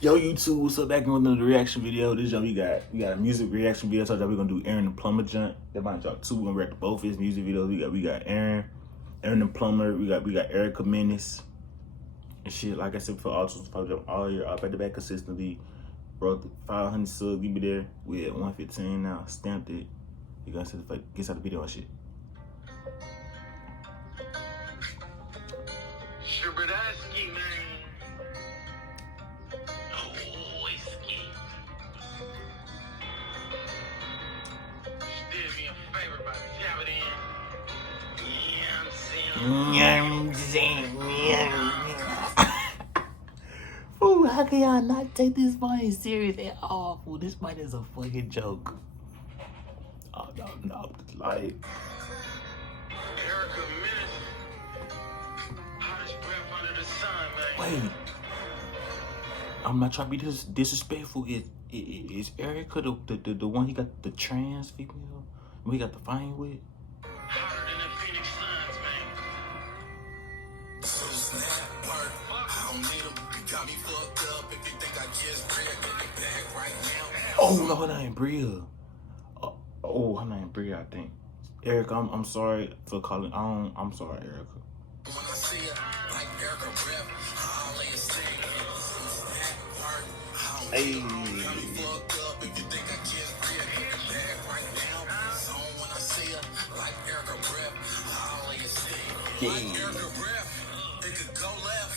Yo YouTube, what's up? Back in another reaction video. This y'all we got a music reaction video. Told y'all we're gonna do Aaron the Plumber junk. That might drop two. We're gonna react to both his music videos. We got Aaron the Plumber. We got Erica Menace and shit. Like I said before, also probably drop all year back to back consistently. Bro, 500 subs. We be there. We at 115 now. Stamped it. You gonna see the gets out the video and shit. Shabradowski, man. Ooh, how can y'all not take this fight serious at all? Fool, this fight is a fucking joke. Oh no, like. Erica Menace, hottest breath under the sun, man. Wait, I'm not trying to be disrespectful. Is Erica the one he got the trans female? We got the fight with. Hotter than the Phoenix Suns, man. Oh no, her name Bria. Oh, her name Bria, I think. Erica, I'm sorry for calling. I'm sorry, Erica. When I see it, like Erica breath, I'll lay a stick. Hey. Yeah. It could go left.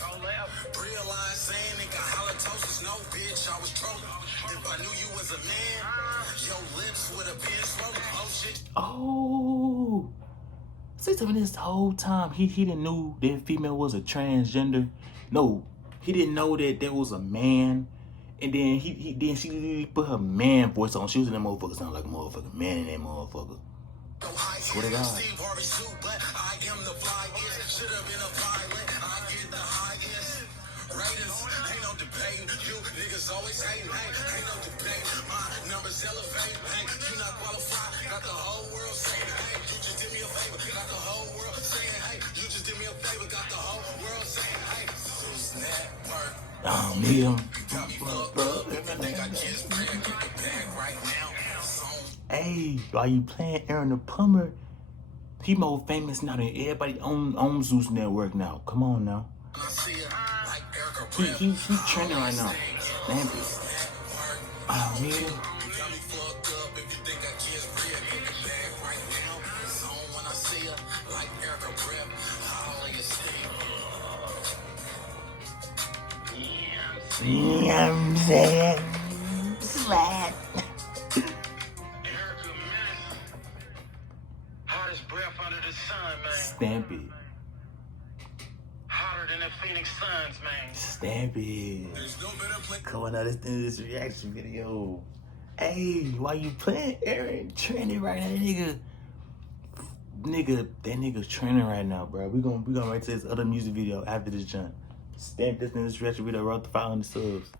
Realize saying it got halitosis. No, bitch, I was trolling. If I knew you was a man, your lips would have been swollen. Oh, shit. Oh. See, to me this whole time, he didn't know that female was a transgender. No, he didn't know that there was a man. And then she put her man voice on. She was in that motherfucker sound like a motherfucking man in that motherfucker. Swear to God. I am the flyest. Should have been a pilot. I get the highest. Raiders, ain't no debate. You niggas always hating. Ain't no debate. My numbers elevate. Hey, you not qualified. Got the whole world saying, hey, you just did me a favor. Got the whole world saying, hey, you just did me a favor. Got the whole world saying, hey, network. I don't need him. Hey, are you playing Aaron the Plumber? He more famous now than everybody on Zeus Network now. Come on now. He trending right now. Damn it. I don't need him. You know what I'm saying? Slap. Erica Menace, hottest breath under the sun, man. Stamp it. Hotter than the Phoenix Suns, man. Stamp it. There's no better place. Come on, now, let's do this reaction video. Hey, why you playing Aaron? Trending right now, that nigga's trending right now, bro. We gonna write to this other music video after this jump. Stamp this in this reaction video, wrote the 500 subs.